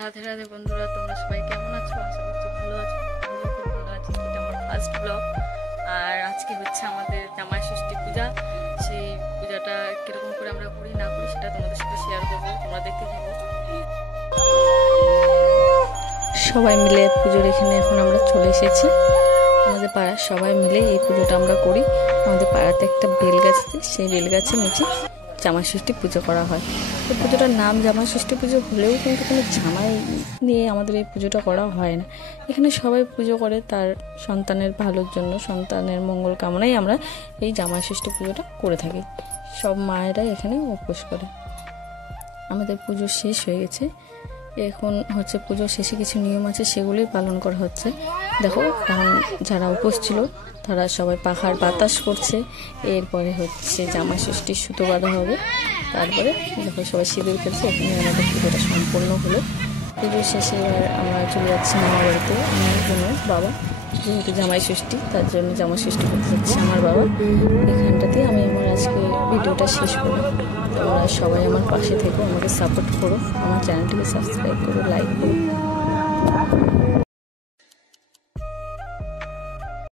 রাধে রাধে বন্ধুরা, তোমরা সবাই কেমন আছো? আশা করছি ভালো আছো। আমিও খুব ভালো আছি। এটা আমার ফার্স্ট ব্লগ। আর আজকে হচ্ছে আমাদের জামাই ষষ্ঠী পূজা। সেই পূজাটা কিরকম করে আমরা করি না করি সেটা তোমাদের সাথে শেয়ার করবো, তোমরা দেখতে থাকো। সবাই মিলে পুজোর এখানে এখন আমরা চলে এসেছি। আমাদের পাড়ার সবাই মিলে এই পুজোটা আমরা করি। আমাদের পাড়াতে একটা বেল গাছ আছে, সেই বেল গাছের নিচে জামাই ষষ্ঠী পুজো করা হয়। এই পুজোটার নাম জামাই ষষ্ঠী পুজো হলেও কিন্তু কোনো জামাই নিয়ে আমাদের এই পুজোটা করা হয় না। এখানে সবাই পুজো করে তার সন্তানের ভালোর জন্য, সন্তানের মঙ্গল কামনাই আমরা এই জামাই ষষ্ঠী পুজোটা করে থাকি। সব মায়েরা এখানে উপোস করে। আমাদের পুজো শেষ হয়ে গেছে। এখন হচ্ছে পুজোর শেষে কিছু নিয়ম আছে, সেগুলোই পালন করা হচ্ছে। দেখো, এখন যারা উপোস ছিল তারা সবাই পাখার বাতাস করছে। এরপরে হচ্ছে জামা ষষ্ঠীর সুতো বাঁধা হবে। তারপরে দেখো সবাই সিঁদুর করছে। এখানে আমাদের পুজোটা সম্পূর্ণ হলো। পুজোর শেষে এবার আমরা চলে যাচ্ছি মামা বাড়িতে। আমার জন্য বাবা, যেহেতু জামাই ষষ্ঠী, তার জন্য জামাই ষষ্ঠী করতে যাচ্ছে আমার বাবা। এখানটাতে আমি আমার আজকে ভিডিওটা শেষ করব। তোমরা সবাই আমার পাশে থেকো, আমাকে সাপোর্ট করো, আমার চ্যানেলটিকে সাবস্ক্রাইব করো, লাইক করো।